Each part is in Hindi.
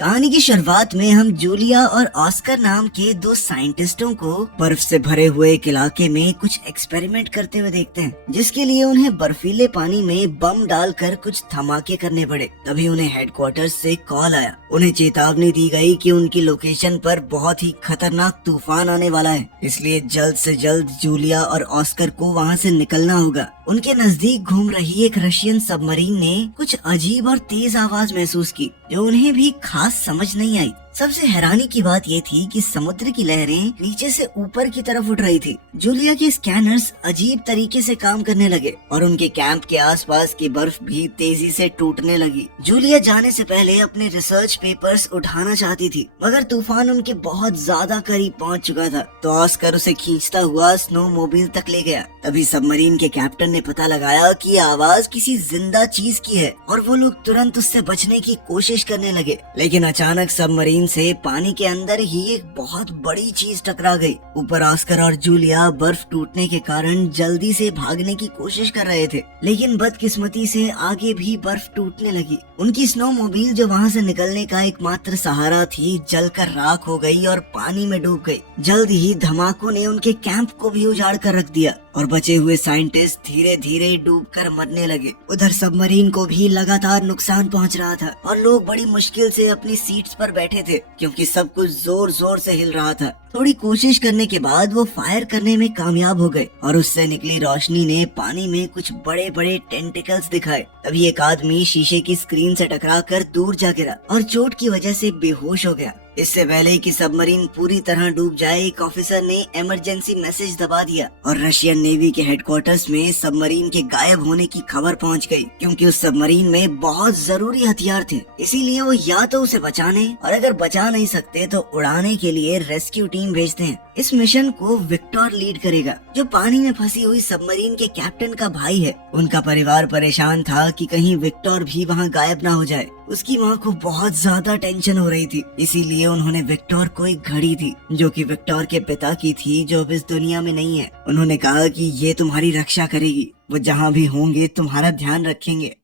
कहानी की शुरुआत में हम जूलिया और ऑस्कर नाम के दो साइंटिस्टों को बर्फ से भरे हुए एक इलाके में कुछ एक्सपेरिमेंट करते हुए देखते हैं, जिसके लिए उन्हें बर्फीले पानी में बम डालकर कुछ धमाके करने पड़े। तभी उन्हें हेडक्वार्टर्स से कॉल आया। उन्हें चेतावनी दी गई कि उनकी लोकेशन पर बहुत ही खतरनाक तूफान आने वाला है, इसलिए जल्द से जल्द जूलिया और ऑस्कर को वहाँ से निकलना होगा। उनके नजदीक घूम रही एक रशियन सबमरीन ने कुछ अजीब और तेज आवाज महसूस की, जो उन्हें भी खास समझ नहीं आई। सबसे हैरानी की बात ये थी कि समुद्र की लहरें नीचे से ऊपर की तरफ उठ रही थी। जूलिया के स्कैनर्स अजीब तरीके से काम करने लगे और उनके कैंप के आसपास की बर्फ भी तेजी से टूटने लगी। जूलिया जाने से पहले अपने रिसर्च पेपर्स उठाना चाहती थी, मगर तूफान उनके बहुत ज्यादा करीब पहुंच चुका था, तो ऑस्कर उसे खींचता हुआ स्नो मोबिल तक ले गया। तभी सबमरीन के कैप्टन ने पता लगाया कि आवाज किसी जिंदा चीज की है और वो लोग तुरंत उससे बचने की कोशिश करने लगे। लेकिन अचानक सबमरीन से पानी के अंदर ही एक बहुत बड़ी चीज टकरा गई। ऊपर ऑस्कर और जूलिया बर्फ टूटने के कारण जल्दी से भागने की कोशिश कर रहे थे, लेकिन बदकिस्मती से आगे भी बर्फ टूटने लगी। उनकी स्नो मोबिल जो वहाँ से निकलने का एकमात्र सहारा थी, जलकर राख हो गई और पानी में डूब गई। जल्द ही धमाकों ने उनके कैंप को भी उजाड़ कर रख दिया और बचे हुए साइंटिस्ट धीरे धीरे डूबकर मरने लगे। उधर सबमरीन को भी लगातार नुकसान पहुंच रहा था और लोग बड़ी मुश्किल से अपनी सीट्स पर बैठे थे, क्योंकि सब कुछ जोर जोर से हिल रहा था। थोड़ी कोशिश करने के बाद वो फायर करने में कामयाब हो गए और उससे निकली रोशनी ने पानी में कुछ बड़े बड़े टेंटिकल्स दिखाए। तभी एक आदमी शीशे की स्क्रीन से टकराकर दूर जा गिरा और चोट की वजह से बेहोश हो गया। इससे पहले कि सबमरीन पूरी तरह डूब जाए, एक ऑफिसर ने इमरजेंसी मैसेज दबा दिया और रशियन नेवी के हेडक्वार्टर्स में सबमरीन के गायब होने की खबर पहुंच गई, क्योंकि उस सबमरीन में बहुत जरूरी हथियार थे। इसीलिए वो या तो उसे बचाने और अगर बचा नहीं सकते तो उड़ाने के लिए रेस्क्यू टीम भेजते हैं। इस मिशन को विक्टर लीड करेगा, जो पानी में फंसी हुई सबमरीन के कैप्टन का भाई है। उनका परिवार परेशान था कि कहीं विक्टर भी वहाँ गायब ना हो जाए। उसकी माँ को बहुत ज्यादा टेंशन हो रही थी, इसीलिए उन्होंने विक्टर को एक घड़ी दी, जो कि विक्टर के पिता की थी, जो अब इस दुनिया में नहीं है। उन्होंने कहा कि ये तुम्हारी रक्षा करेगी, वो जहाँ भी होंगे तुम्हारा ध्यान रखेंगे।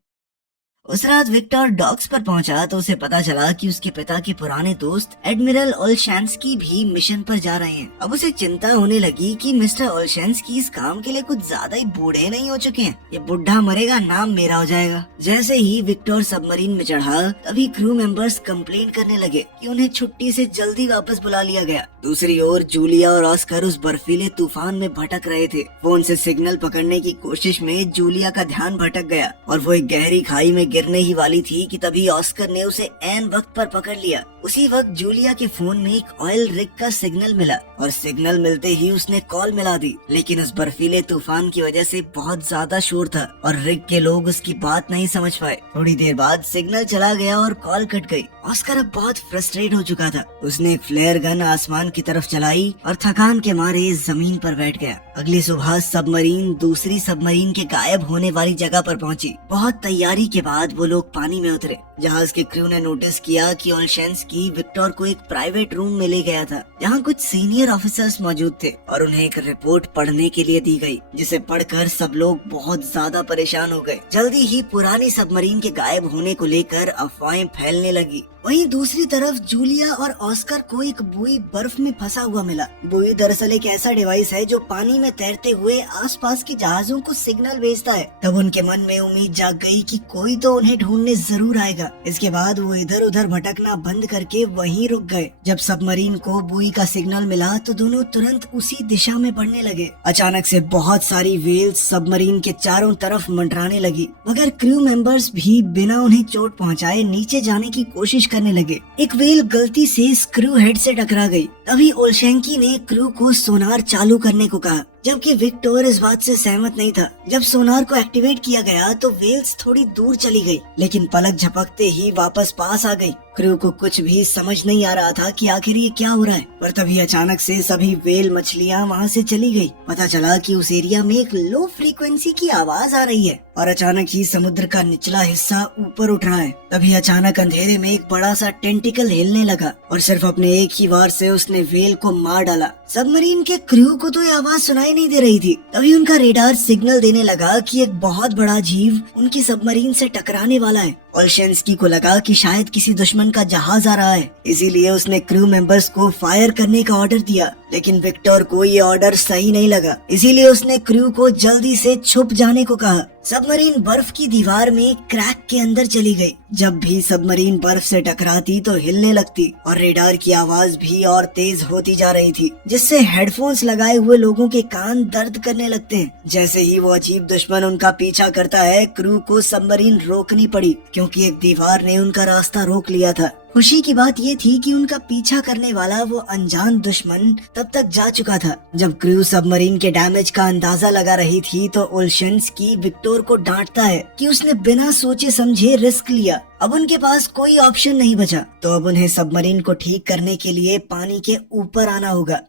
उस रात विक्टर डॉक्स पर पहुंचा तो उसे पता चला कि उसके पिता के पुराने दोस्त एडमिरल ओलशेंस्की भी मिशन पर जा रहे हैं। अब उसे चिंता होने लगी कि मिस्टर ओलशेंस्की इस काम के लिए कुछ ज्यादा ही बूढ़े नहीं हो चुके हैं। ये बुढ़ा मरेगा, नाम मेरा हो जाएगा। जैसे ही विक्टर सबमरीन में चढ़ा, तभी क्रू मेंबर्स कंप्लेन करने लगे कि उन्हें छुट्टी से जल्दी वापस बुला लिया गया। दूसरी ओर जूलिया और ऑस्कर उस बर्फीले तूफान में भटक रहे थे। फोन से सिग्नल पकड़ने की कोशिश में जूलिया का ध्यान भटक गया और वो एक गहरी खाई में गिरने ही वाली थी कि तभी ऑस्कर ने उसे ऐन वक्त पर पकड़ लिया। उसी वक्त जूलिया के फोन में एक ऑयल रिग का सिग्नल मिला और सिग्नल मिलते ही उसने कॉल मिला दी, लेकिन उस बर्फीले तूफान की वजह से बहुत ज्यादा शोर था और रिग के लोग उसकी बात नहीं समझ पाए। थोड़ी देर बाद सिग्नल चला गया और कॉल कट गई। ऑस्कर अब बहुत फ्रस्ट्रेट हो चुका था। उसने एक फ्लेयर गन आसमान की तरफ चलाई और थकान के मारे जमीन पर बैठ गया। अगली सुबह सबमरीन दूसरी सबमरीन के गायब होने वाली जगह पर पहुंची। बहुत तैयारी के बाद वो लोग पानी में उतरे। जहाज के क्रू ने नोटिस किया कि ओलशेंस्की विक्टर को एक प्राइवेट रूम में ले गया था, जहां कुछ सीनियर ऑफिसर्स मौजूद थे और उन्हें एक रिपोर्ट पढ़ने के लिए दी गई, जिसे पढ़कर सब लोग बहुत ज्यादा परेशान हो गए। जल्दी ही पुरानी सबमरीन के गायब होने को लेकर अफवाहें फैलने लगी। वहीं दूसरी तरफ जूलिया और ऑस्कर को एक बुई बर्फ में फंसा हुआ मिला। बुई दरअसल एक ऐसा डिवाइस है जो पानी में तैरते हुए आसपास के जहाजों को सिग्नल भेजता है। तब उनके मन में उम्मीद जाग गई कि कोई तो उन्हें ढूंढने जरूर आएगा। इसके बाद वो इधर उधर भटकना बंद करके वहीं रुक गए। जब सबमरीन को बुई का सिग्नल मिला तो दोनों तुरंत उसी दिशा में बढ़ने लगे। अचानक से बहुत सारी वेल्स सबमरीन के चारों तरफ मंडराने लगी, मगर क्रू मेंबर्स भी बिना उन्हें चोट पहुंचाए नीचे जाने की कोशिश करने लगे। एक वेल गलती से स्क्रू हेड से टकरा गई। तभी ओलशेंकी ने क्रू को सोनार चालू करने को कहा, जबकि विक्टर इस बात से सहमत नहीं था। जब सोनार को एक्टिवेट किया गया तो वेल्स थोड़ी दूर चली गई, लेकिन पलक झपकते ही वापस पास आ गई। क्रू को कुछ भी समझ नहीं आ रहा था कि आखिर ये क्या हो रहा है, पर तभी अचानक से सभी वेल मछलियाँ वहाँ से चली गई। पता चला कि उस एरिया में एक लो फ्रीक्वेंसी की आवाज आ रही है और अचानक ही समुद्र का निचला हिस्सा ऊपर उठ रहा है। तभी अचानक अंधेरे में एक बड़ा सा टेंटिकल हिलने लगा और सिर्फ अपने एक ही वार से उसने वेल को मार डाला। सबमरीन के क्रू को तो ये आवाज सुनाई नहीं दे रही थी। तभी उनका रेडार सिग्नल देने लगा कि एक बहुत बड़ा जीव उनकी सबमरीन से टकराने वाला है ओल्शेंस्की को लगा कि शायद किसी दुश्मन का जहाज आ रहा है, इसीलिए उसने क्रू मेंबर्स को फायर करने का ऑर्डर दिया। लेकिन विक्टर को ये ऑर्डर सही नहीं लगा, इसीलिए उसने क्रू को जल्दी से छुप जाने को कहा। सबमरीन बर्फ की दीवार में क्रैक के अंदर चली गई। जब भी सबमरीन बर्फ से टकराती तो हिलने लगती और रेडार की आवाज भी और तेज होती जा रही थी, जिससे हेडफोन्स लगाए हुए लोगों के कान दर्द करने लगते हैं। जैसे ही वो अजीब दुश्मन उनका पीछा करता है, क्रू को सबमरीन रोकनी पड़ी क्योंकि एक दीवार ने उनका रास्ता रोक लिया था। खुशी की बात ये थी कि उनका पीछा करने वाला वो अनजान दुश्मन तब तक जा चुका था। जब क्रू सबमरीन के डैमेज का अंदाजा लगा रही थी तो ओल्शेंस्की विक्टर को डांटता है कि उसने बिना सोचे समझे रिस्क लिया। अब उनके पास कोई ऑप्शन नहीं बचा, तो अब उन्हें सबमरीन को ठीक करने के लिए पानी के ऊपर आना होगा।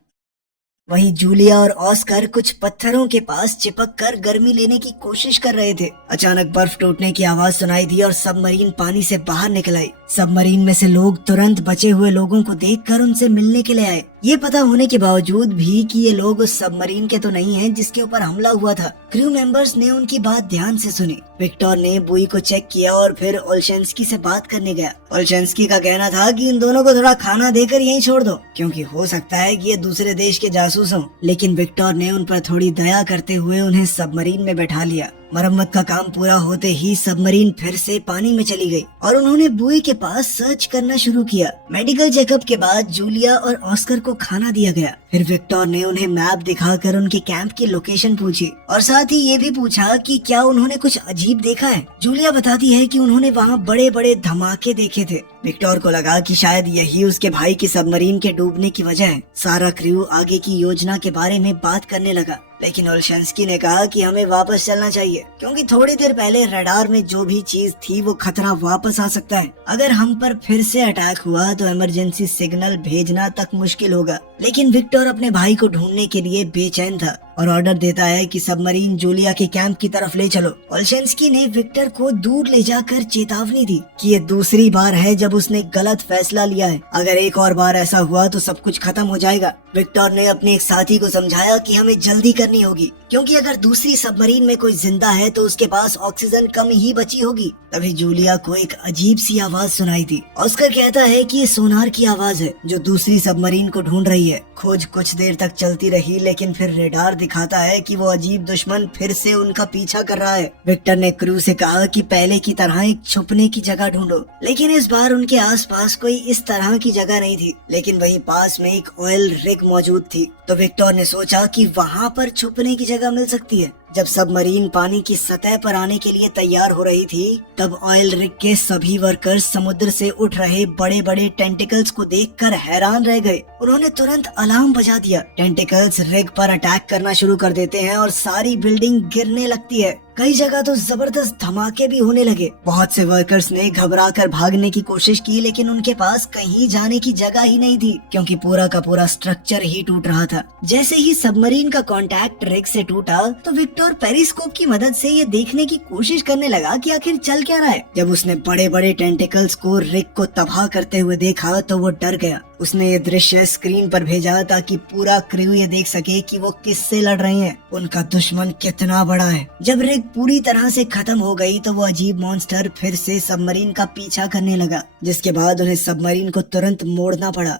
वहीं जूलिया और ऑस्कर कुछ पत्थरों के पास चिपक कर गर्मी लेने की कोशिश कर रहे थे। अचानक बर्फ टूटने की आवाज सुनाई दी और सबमरीन पानी से बाहर निकल आई। सबमरीन में से लोग तुरंत बचे हुए लोगों को देखकर उनसे मिलने के लिए आए, ये पता होने के बावजूद भी कि ये लोग उस सबमरीन के तो नहीं हैं जिसके ऊपर हमला हुआ था। क्रू मेंबर्स ने उनकी बात ध्यान से सुनी। विक्टर ने बुई को चेक किया और फिर ओल्शेंस्की से बात करने गया। ओल्शेंस्की का कहना था कि इन दोनों को थोड़ा खाना देकर यहीं छोड़ दो, क्योंकि हो सकता है कि ये दूसरे देश के जासूस हों। लेकिन विक्टर ने उन पर थोड़ी दया करते हुए उन्हें सबमरीन में बैठा लिया। मरम्मत का काम पूरा होते ही सबमरीन फिर से पानी में चली गई और उन्होंने बुई के पास सर्च करना शुरू किया। मेडिकल चेकअप के बाद जूलिया और ऑस्कर को खाना दिया गया। फिर विक्टर ने उन्हें मैप दिखाकर उनके कैंप की लोकेशन पूछी और साथ ही ये भी पूछा कि क्या उन्होंने कुछ अजीब देखा है। जूलिया बताती है कि उन्होंने वहाँ बड़े बड़े धमाके देखे थे। विक्टर को लगा कि शायद यही उसके भाई की सबमरीन के डूबने की वजह है। सारा क्रू आगे की योजना के बारे में बात करने लगा, लेकिन ओल्शेंस्की ने कहा कि हमें वापस चलना चाहिए क्योंकि थोड़ी देर पहले रडार में जो भी चीज थी वो खतरा वापस आ सकता है। अगर हम पर फिर से अटैक हुआ तो इमरजेंसी सिग्नल भेजना तक मुश्किल होगा। लेकिन विक्टर अपने भाई को ढूंढने के लिए बेचैन था और ऑर्डर देता है कि सबमरीन जूलिया के कैंप की तरफ ले चलो। ओल्शेंस्की ने विक्टर को दूर ले जाकर चेतावनी दी कि ये दूसरी बार है जब उसने गलत फैसला लिया है। अगर एक और बार ऐसा हुआ तो सब कुछ खत्म हो जाएगा। विक्टर ने अपने एक साथी को समझाया कि हमें जल्दी करनी होगी क्योंकि अगर दूसरी सबमरीन में कोई जिंदा है तो उसके पास ऑक्सीजन कम ही बची होगी। तभी जूलिया को एक अजीब सी आवाज सुनाई दी। ऑस्कर कहता है कि ये सोनार की आवाज है जो दूसरी सबमरीन को ढूंढ रही है। खोज कुछ देर तक चलती रही, लेकिन फिर रेडार दिखाता है कि वो अजीब दुश्मन फिर से उनका पीछा कर रहा है। विक्टर ने क्रू से कहा कि पहले की तरह एक छुपने की जगह ढूंढो, लेकिन इस बार उनके आसपास कोई इस तरह की जगह नहीं थी। लेकिन वहीं पास में एक ऑयल रिग मौजूद थी, तो विक्टर ने सोचा कि वहाँ पर छुपने की जगह मिल सकती है। जब सबमरीन पानी की सतह पर आने के लिए तैयार हो रही थी, तब ऑयल रिग के सभी वर्कर्स समुद्र से उठ रहे बड़े बड़े टेंटिकल्स को देखकर हैरान रह गए। उन्होंने तुरंत अलार्म बजा दिया। टेंटिकल्स रिग पर अटैक करना शुरू कर देते हैं और सारी बिल्डिंग गिरने लगती है। कई जगह तो जबरदस्त धमाके भी होने लगे। बहुत से वर्कर्स ने घबराकर भागने की कोशिश की, लेकिन उनके पास कहीं जाने की जगह ही नहीं थी क्योंकि पूरा का पूरा स्ट्रक्चर ही टूट रहा था। जैसे ही सबमरीन का कांटेक्ट रिग से टूटा तो विक्टर पेरिस्कोप की मदद से ये देखने की कोशिश करने लगा कि आखिर चल क्या रहा है। जब उसने बड़े बड़े टेंटिकल्स को रिग को तबाह करते हुए देखा तो वो डर गया। उसने ये दृश्य स्क्रीन पर भेजा ताकि पूरा क्रू ये देख सके कि वो किससे लड़ रहे हैं, उनका दुश्मन कितना बड़ा है। जब रिग पूरी तरह से खत्म हो गई तो वो अजीब मॉन्स्टर फिर से सबमरीन का पीछा करने लगा, जिसके बाद उन्हें सबमरीन को तुरंत मोड़ना पड़ा।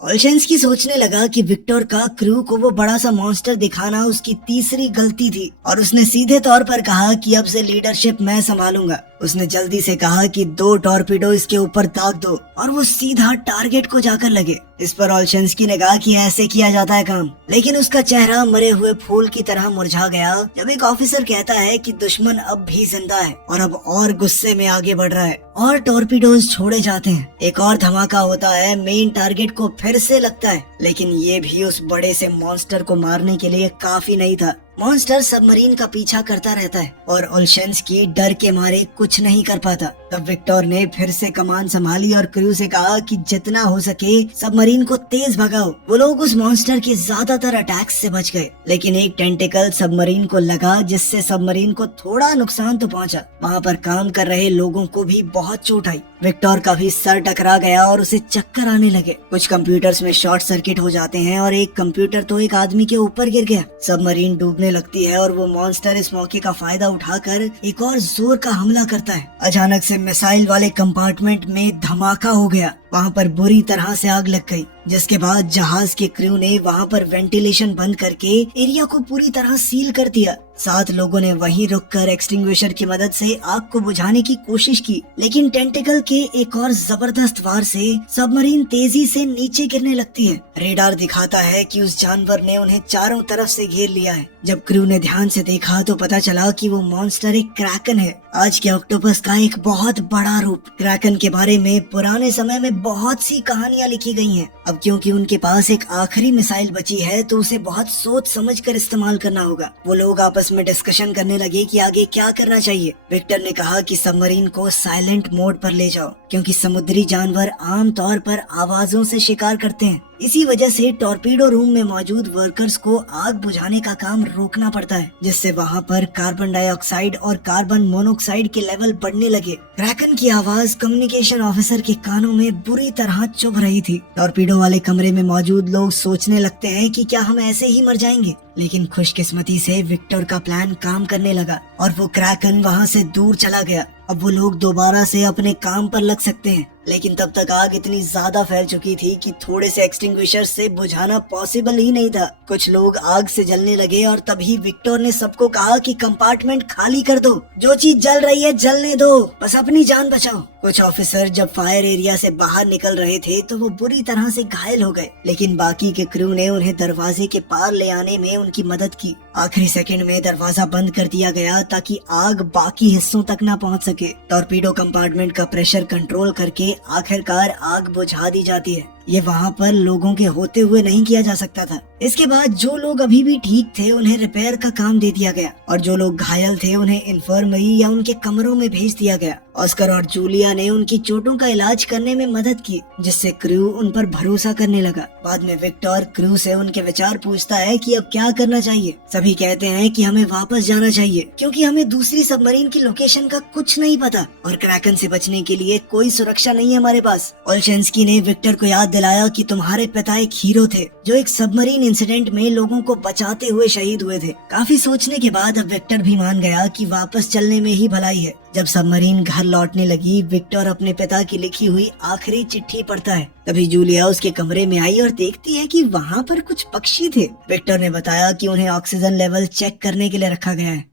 ओल्शेंस्की सोचने लगा कि विक्टर का क्रू को वो बड़ा सा मॉन्स्टर दिखाना उसकी तीसरी गलती थी और उसने सीधे तौर पर कहा कि अब से लीडरशिप मैं संभालूंगा। उसने जल्दी से कहा कि 2 टॉर्पीडो इसके ऊपर दाग दो और वो सीधा टारगेट को जाकर लगे। इस पर ओल्शेंस्की ने कहा कि ऐसे किया जाता है काम, लेकिन उसका चेहरा मरे हुए फूल की तरह मुरझा गया जब एक ऑफिसर कहता है कि दुश्मन अब भी जिंदा है और अब और गुस्से में आगे बढ़ रहा है और टॉर्पीडोज छोड़े जाते हैं। एक और धमाका होता है, मेन टारगेट को फिर से लगता है, लेकिन ये भी उस बड़े से मॉन्स्टर को मारने के लिए काफी नहीं था। मॉन्स्टर सबमरीन का पीछा करता रहता है और ओल्शेंस्की डर के मारे कुछ नहीं कर पाता। तब विक्टर ने फिर से कमान संभाली और क्रू से कहा कि जितना हो सके सबमरीन को तेज भगाओ। वो लोग उस मॉन्स्टर के ज्यादातर अटैक्स से बच गए, लेकिन एक टेंटिकल सबमरीन को लगा जिससे सबमरीन को थोड़ा नुकसान तो पहुंचा। वहाँ पर काम कर रहे लोगों को भी बहुत चोट आई। विक्टर का भी सर टकरा गया और उसे चक्कर आने लगे। कुछ कंप्यूटर्स में शॉर्ट सर्किट हो जाते हैं और एक कंप्यूटर तो एक आदमी के ऊपर गिर गया। सबमरीन डूबने होने लगती है और वो मॉन्स्टर इस मौके का फायदा उठाकर एक और जोर का हमला करता है। अचानक से मिसाइल वाले कंपार्टमेंट में धमाका हो गया, वहाँ पर बुरी तरह से आग लग गई, जिसके बाद जहाज के क्रू ने वहाँ पर वेंटिलेशन बंद करके एरिया को पूरी तरह सील कर दिया। 7 लोगों ने वहीं रुककर एक्सटिंग्विशर की मदद से आग को बुझाने की कोशिश की, लेकिन टेंटिकल के एक और जबरदस्त वार से सबमरीन तेजी से नीचे गिरने लगती है। रेडार दिखाता है कि उस जानवर ने उन्हें चारों तरफ से घेर लिया है। जब क्रू ने ध्यान से देखा तो पता चला कि वो मॉन्स्टर एक क्रैकन है, आज के ऑक्टोपस का एक बहुत बड़ा रूप। क्रैकन के बारे में पुराने समय में बहुत सी कहानियां लिखी गई हैं। अब क्योंकि उनके पास एक आखिरी मिसाइल बची है तो उसे बहुत सोच समझ कर इस्तेमाल करना होगा। वो लोग आपस में डिस्कशन करने लगे कि आगे क्या करना चाहिए। विक्टर ने कहा कि सबमरीन को साइलेंट मोड पर ले जाओ, क्योंकि समुद्री जानवर आम तौर पर आवाजों से शिकार करते हैं। इसी वजह से टॉर्पीडो रूम में मौजूद वर्कर्स को आग बुझाने का काम रोकना पड़ता है, जिससे वहाँ पर कार्बन डाइऑक्साइड और कार्बन मोनोऑक्साइड के लेवल बढ़ने लगे। क्रैकन की आवाज कम्युनिकेशन ऑफिसर के कानों में बुरी तरह चुभ रही थी। टॉर्पीडो वाले कमरे में मौजूद लोग सोचने लगते हैं कि क्या हम ऐसे ही मर जाएंगे, लेकिन खुशकिस्मती से विक्टर का प्लान काम करने लगा और वो क्रैकन वहाँ से दूर चला गया। अब वो लोग दोबारा से अपने काम पर लग सकते हैं, लेकिन तब तक आग इतनी ज्यादा फैल चुकी थी कि थोड़े से एक्सटिंग्विशर से बुझाना पॉसिबल ही नहीं था। कुछ लोग आग से जलने लगे और तभी विक्टर ने सबको कहा कि कंपार्टमेंट खाली कर दो, जो चीज जल रही है जलने दो, बस अपनी जान बचाओ। कुछ ऑफिसर जब फायर एरिया से बाहर निकल रहे थे तो वो बुरी तरह से घायल हो गए, लेकिन बाकी के क्रू ने उन्हें दरवाजे के पार ले आने में उनकी मदद की। आखिरी सेकंड में दरवाजा बंद कर दिया गया ताकि आग बाकी हिस्सों तक न पहुंच सके। टॉर्पीडो कंपार्टमेंट का प्रेशर कंट्रोल करके आखिरकार आग बुझा दी जाती है। ये वहाँ पर लोगों के होते हुए नहीं किया जा सकता था। इसके बाद जो लोग अभी भी ठीक थे उन्हें रिपेयर का काम दे दिया गया और जो लोग घायल थे उन्हें इन्फर्मरी या उनके कमरों में भेज दिया गया। ऑस्कर और जूलिया ने उनकी चोटों का इलाज करने में मदद की, जिससे क्रू उन पर भरोसा करने लगा। बाद में विक्टर क्रू से उनके विचार पूछता है कि अब क्या करना चाहिए। सभी कहते हैं कि हमें वापस जाना चाहिए, क्योंकि हमें दूसरी सबमरीन की लोकेशन का कुछ नहीं पता और क्रैकन से बचने के लिए कोई सुरक्षा नहीं है हमारे पास। ओल्शेंस्की ने विक्टर को याद दिलाया कि तुम्हारे पिता एक हीरो थे जो एक सबमरीन इंसिडेंट में लोगों को बचाते हुए शहीद हुए थे। काफी सोचने के बाद अब विक्टर भी मान गया कि वापस चलने में ही भलाई है। जब सबमरीन घर लौटने लगी, विक्टर अपने पिता की लिखी हुई आखिरी चिट्ठी पढ़ता है। तभी जूलिया उसके कमरे में आई और देखती है कि वहाँ पर कुछ पक्षी थे। विक्टर ने बताया कि उन्हें ऑक्सीजन लेवल चेक करने के लिए रखा गया है।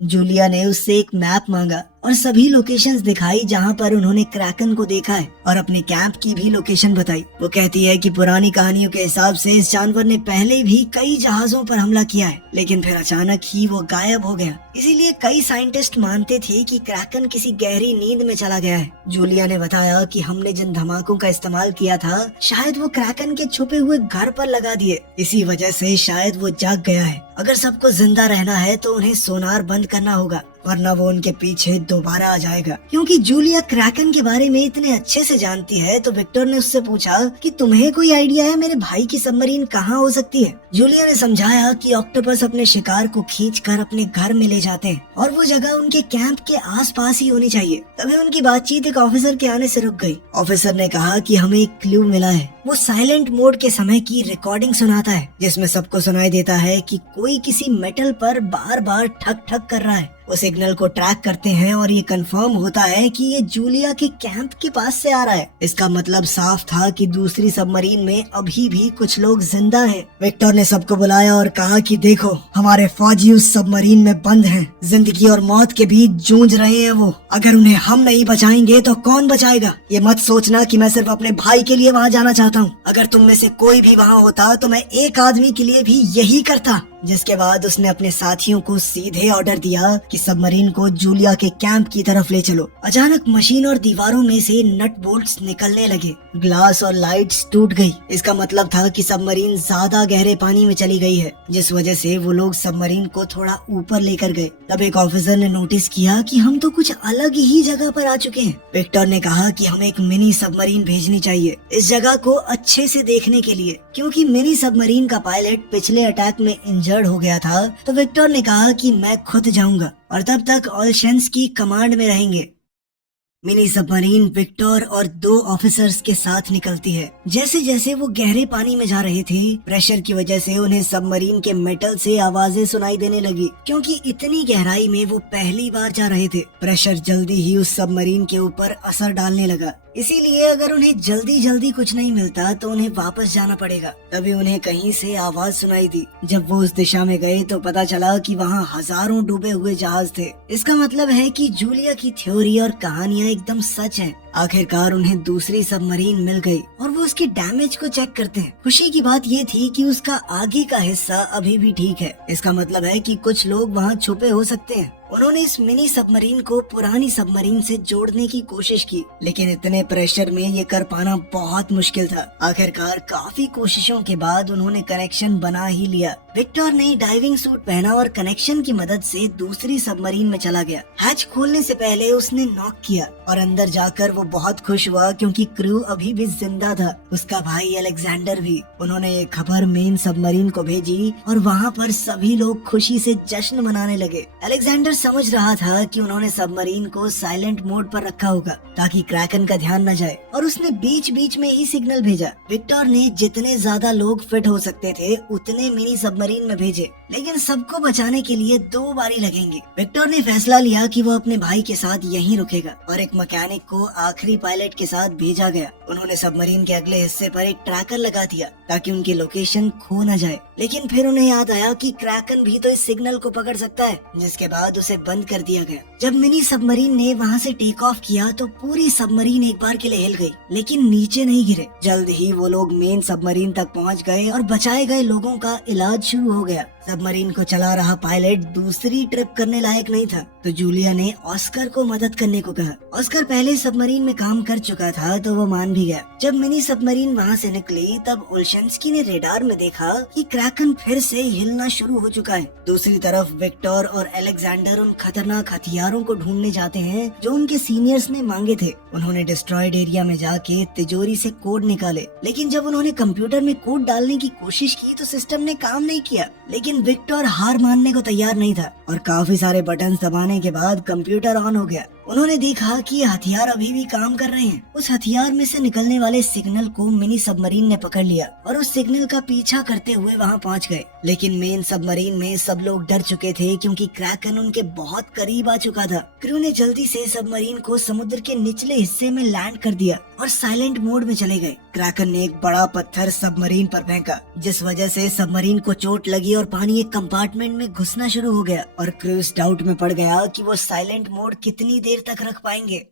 जूलिया ने उससे एक मैप मांगा और सभी लोकेशंस दिखाई जहां पर उन्होंने क्रैकन को देखा है और अपने कैंप की भी लोकेशन बताई। वो कहती है कि पुरानी कहानियों के हिसाब से इस जानवर ने पहले भी कई जहाजों पर हमला किया है, लेकिन फिर अचानक ही वो गायब हो गया। इसीलिए कई साइंटिस्ट मानते थे कि क्रैकन किसी गहरी नींद में चला गया है। जूलिया ने बताया कि हमने जिन धमाकों का इस्तेमाल किया था शायद वो क्रैकन के छुपे हुए घर पर लगा दिए, इसी वजह से शायद वो जाग गया है। अगर सबको जिंदा रहना है तो उन्हें सोनार बंद करना होगा, वरना वो उनके पीछे दोबारा आ जाएगा। क्योंकि जूलिया क्रैकन के बारे में इतने अच्छे से जानती है तो विक्टर ने उससे पूछा कि तुम्हें कोई आइडिया है मेरे भाई की सबमरीन कहाँ हो सकती है। जूलिया ने समझाया कि ऑक्टोपस अपने शिकार को खींचकर अपने घर में ले जाते हैं और वो जगह उनके कैंप के आसपास ही होनी चाहिए। तभी उनकी बातचीत एक ऑफिसर के आने से रुक गई। ऑफिसर ने कहा कि हमें एक क्लू मिला है। वो साइलेंट मोड के समय की रिकॉर्डिंग सुनाता है, जिसमें सबको सुनाई देता है कि कोई किसी मेटल पर बार बार ठक ठक कर रहा है। वो सिग्नल को ट्रैक करते हैं और ये कंफर्म होता है कि ये जूलिया के कैंप के पास से आ रहा है। इसका मतलब साफ था कि दूसरी सबमरीन में अभी भी कुछ लोग जिंदा हैं। विक्टर ने सबको बुलाया और कहा कि देखो, हमारे फौजी उस सबमरीन में बंद हैं, जिंदगी और मौत के बीच जूझ रहे हैं वो। अगर उन्हें हम नहीं बचाएंगे तो कौन बचाएगा? ये मत सोचना कि मैं सिर्फ अपने भाई के लिए वहाँ जाना चाहता हूँ। अगर तुम में से कोई भी वहाँ होता तो मैं एक आदमी के लिए भी यही करता। जिसके बाद उसने अपने साथियों को सीधे ऑर्डर दिया कि सबमरीन को जूलिया के कैंप की तरफ ले चलो। अचानक मशीन और दीवारों में से नट बोल्ट्स निकलने लगे, ग्लास और लाइट्स टूट गई। इसका मतलब था कि सबमरीन ज्यादा गहरे पानी में चली गई है, जिस वजह से वो लोग सबमरीन को थोड़ा ऊपर लेकर गए। तब एक ऑफिसर ने नोटिस किया कि हम तो कुछ अलग ही जगह पर आ चुके हैं। विक्टर ने कहा कि हमें एक मिनी सबमरीन भेजनी चाहिए इस जगह को अच्छे से देखने के लिए, क्योंकि मिनी सबमरीन का पायलट पिछले अटैक में इंजर्ड हो गया था। तो विक्टर ने कहा कि मैं खुद जाऊंगा और तब तक ओल्शेंस्की कमांड में रहेंगे। मिनी सबमरीन विक्टर और 2 ऑफिसर्स के साथ निकलती है। जैसे जैसे वो गहरे पानी में जा रहे थे, प्रेशर की वजह से उन्हें सबमरीन के मेटल से आवाजें सुनाई देने लगी, क्योंकि इतनी गहराई में वो पहली बार जा रहे थे। प्रेशर जल्दी ही उस सबमरीन के ऊपर असर डालने लगा, इसीलिए अगर उन्हें जल्दी जल्दी कुछ नहीं मिलता तो उन्हें वापस जाना पड़ेगा। तभी उन्हें कहीं से आवाज सुनाई दी। जब वो उस दिशा में गए तो पता चला कि वहाँ हजारों डूबे हुए जहाज थे। इसका मतलब है कि जूलिया की थ्योरी और कहानियाँ एकदम सच हैं। आखिरकार उन्हें दूसरी सबमरीन मिल गई और वो उसके डैमेज को चेक करते हैं। खुशी की बात ये थी कि उसका आगे का हिस्सा अभी भी ठीक है। इसका मतलब है कि कुछ लोग वहाँ छुपे हो सकते हैं। उन्होंने इस मिनी सबमरीन को पुरानी सबमरीन से जोड़ने की कोशिश की, लेकिन इतने प्रेशर में ये कर पाना बहुत मुश्किल था। आखिरकार काफी कोशिशों के बाद उन्होंने कनेक्शन बना ही लिया। विक्टर ने डाइविंग सूट पहना और कनेक्शन की मदद से दूसरी सबमरीन में चला गया। हैच खोलने से पहले उसने नॉक किया और अंदर जाकर वो बहुत खुश हुआ, क्योंकि क्रू अभी भी जिंदा था, उसका भाई अलेक्जेंडर भी। उन्होंने ये खबर मेन सबमरीन को भेजी और वहाँ पर सभी लोग खुशी से जश्न मनाने लगे। अलेक्जेंडर समझ रहा था कि उन्होंने सबमरीन को साइलेंट मोड पर रखा होगा ताकि क्रैकन का ध्यान न जाए, और उसने बीच बीच में ही सिग्नल भेजा। विक्टर ने जितने ज्यादा लोग फिट हो सकते थे उतने मिनी सबमरीन में भेजे, लेकिन सबको बचाने के लिए 2 बारी लगेंगी। विक्टर ने फैसला लिया कि वो अपने भाई के साथ यहीं रुकेगा और एक मैकेनिक को आखिरी पायलट के साथ भेजा गया। उन्होंने सबमरीन के अगले हिस्से पर एक ट्रैकर लगा दिया ताकि उनकी लोकेशन खो न जाए, लेकिन फिर उन्हें याद आया कि क्रैकन भी तो इस सिग्नल को पकड़ सकता है, जिसके बाद उसे बंद कर दिया गया। जब मिनी सबमरीन ने वहाँ से टेक ऑफ किया तो पूरी सबमरीन एक बार के लिए हिल गई, लेकिन नीचे नहीं गिरे। जल्द ही वो लोग मेन सबमरीन तक पहुँच गए और बचाए गए लोगों का इलाज शुरू हो गया। सबमरीन को चला रहा पायलट दूसरी ट्रिप करने लायक नहीं था, तो जूलिया ने ऑस्कर को मदद करने को कहा। ऑस्कर पहले सबमरीन में काम कर चुका था तो वो मान भी गया। जब मिनी सबमरीन वहाँ से निकली तब ओल्शेंस्की ने रेडार में देखा कि क्रैकन फिर से हिलना शुरू हो चुका है। दूसरी तरफ विक्टर और अलेक्जेंडर उन खतरनाक हथियारों को ढूंढने जाते हैं जो उनके सीनियर्स ने मांगे थे। उन्होंने डिस्ट्रॉयड एरिया में जाके तिजोरी से कोड निकाले, लेकिन जब उन्होंने कंप्यूटर में कोड डालने की कोशिश की तो सिस्टम ने काम नहीं किया। लेकिन विक्टर हार मानने को तैयार नहीं था और काफी सारे बटन दबाने के बाद कंप्यूटर ऑन हो गया। उन्होंने देखा कि हथियार अभी भी काम कर रहे हैं। उस हथियार में से निकलने वाले सिग्नल को मिनी सबमरीन ने पकड़ लिया और उस सिग्नल का पीछा करते हुए वहां पहुंच गए। लेकिन मेन सबमरीन में सब लोग डर चुके थे, क्योंकि क्रैकन उनके बहुत करीब आ चुका था। क्रू ने जल्दी से सबमरीन को समुद्र के निचले हिस्से में लैंड कर दिया और साइलेंट मोड में चले गए। क्रैकन ने एक बड़ा पत्थर सबमरीन पर फेंका, जिस वजह से सबमरीन को चोट लगी और पानी एक कंपार्टमेंट में घुसना शुरू हो गया और क्रू इस डाउट में पड़ गया कि वो साइलेंट मोड कितनी देर तक रख पाएंगे।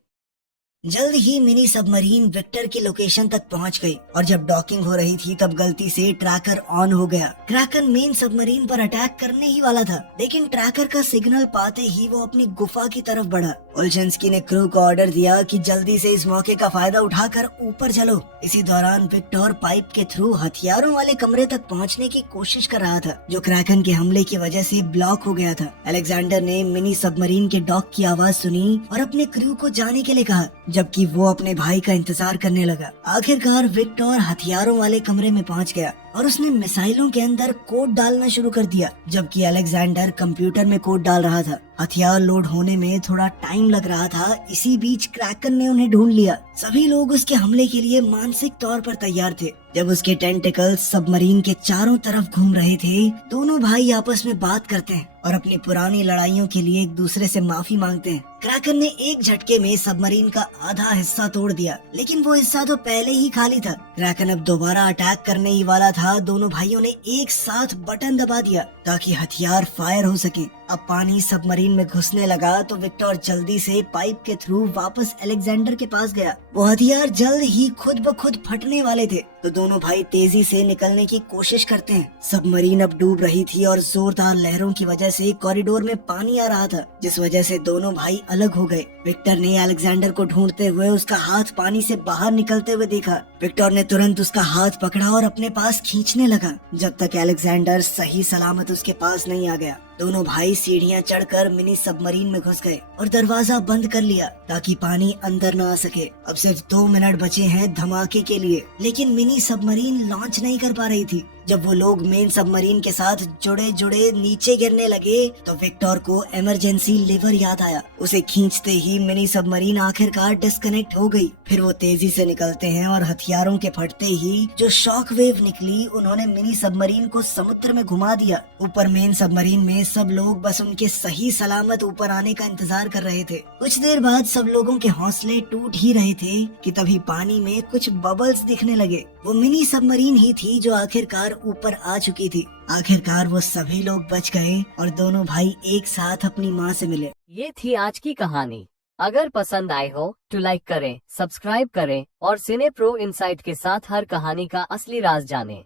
जल्द ही मिनी सबमरीन विक्टर की लोकेशन तक पहुंच गई और जब डॉकिंग हो रही थी तब गलती से ट्रैकर ऑन हो गया। क्रैकन मेन सबमरीन पर अटैक करने ही वाला था, लेकिन ट्रैकर का सिग्नल पाते ही वो अपनी गुफा की तरफ बढ़ा। ओल्शेंस्की ने क्रू को ऑर्डर दिया कि जल्दी से इस मौके का फायदा उठाकर ऊपर चलो। इसी दौरान विक्टर पाइप के थ्रू हथियारों वाले कमरे तक पहुंचने की कोशिश कर रहा था, जो क्रैकन के हमले की वजह से ब्लॉक हो गया था। अलेक्जेंडर ने मिनी सबमरीन के डॉक की आवाज सुनी और अपने क्रू को जाने के लिए कहा, जबकि वो अपने भाई का इंतजार करने लगा। आखिरकार विक्टर हथियारों वाले कमरे में पहुंच गया और उसने मिसाइलों के अंदर कोड डालना शुरू कर दिया, जबकि अलेक्जेंडर कंप्यूटर में कोड डाल रहा था। हथियार लोड होने में थोड़ा टाइम लग रहा था। इसी बीच क्रैकन ने उन्हें ढूंढ लिया। सभी लोग उसके हमले के लिए मानसिक तौर पर तैयार थे। जब उसके टेंटिकल्स सबमरीन के चारों तरफ घूम रहे थे, दोनों भाई आपस में बात करते हैं और अपनी पुरानी लड़ाइयों के लिए एक दूसरे से माफी मांगते हैं। क्रैकन ने एक झटके में सबमरीन का आधा हिस्सा तोड़ दिया, लेकिन वो हिस्सा तो पहले ही खाली था। क्रैकन अब दोबारा अटैक करने ही वाला था। दोनों भाइयों ने एक साथ बटन दबा दिया ताकि हथियार फायर हो सके। अब पानी सबमरीन में घुसने लगा तो विक्टर जल्दी से पाइप के थ्रू वापस अलेक्जेंडर के पास गया। वो हथियार जल्द ही खुद ब खुद फटने वाले थे, तो दोनों भाई तेजी से निकलने की कोशिश करते हैं। सबमरीन अब डूब रही थी और जोरदार लहरों की वजह से कॉरिडोर में पानी आ रहा था, जिस वजह से दोनों भाई अलग हो गए। विक्टर ने अलेक्जेंडर को ढूंढते हुए उसका हाथ पानी से बाहर निकलते हुए देखा। विक्टर ने तुरंत उसका हाथ पकड़ा और अपने पास खींचने लगा, जब तक अलेक्जेंडर सही सलामत उसके पास नहीं आ गया। दोनों भाई सीढ़ियां चढ़कर मिनी सबमरीन में घुस गए और दरवाजा बंद कर लिया ताकि पानी अंदर न आ सके। अब सिर्फ 2 मिनट बचे हैं धमाके के लिए, लेकिन मिनी सबमरीन लॉन्च नहीं कर पा रही थी। जब वो लोग मेन सबमरीन के साथ जुड़े जुड़े नीचे गिरने लगे तो विक्टर को इमरजेंसी लीवर याद आया। उसे खींचते ही मिनी सबमरीन आखिरकार डिस्कनेक्ट हो गई। फिर वो तेजी से निकलते हैं और हथियारों के फटते ही जो शॉक वेव निकली, उन्होंने मिनी सबमरीन को समुद्र में घुमा दिया। ऊपर मेन सबमरीन में सब लोग बस उनके सही सलामत ऊपर आने का इंतजार कर रहे थे। कुछ देर बाद सब लोगों के हौसले टूट ही रहे थे कि तभी पानी में कुछ बबल्स दिखने लगे। वो मिनी सबमरीन ही थी जो आखिरकार ऊपर आ चुकी थी। आखिरकार वो सभी लोग बच गए और दोनों भाई एक साथ अपनी माँ से मिले। ये थी आज की कहानी। अगर पसंद आए हो तो लाइक करें, सब्सक्राइब करें और सिने प्रो इनसाइट के साथ हर कहानी का असली राज जानें।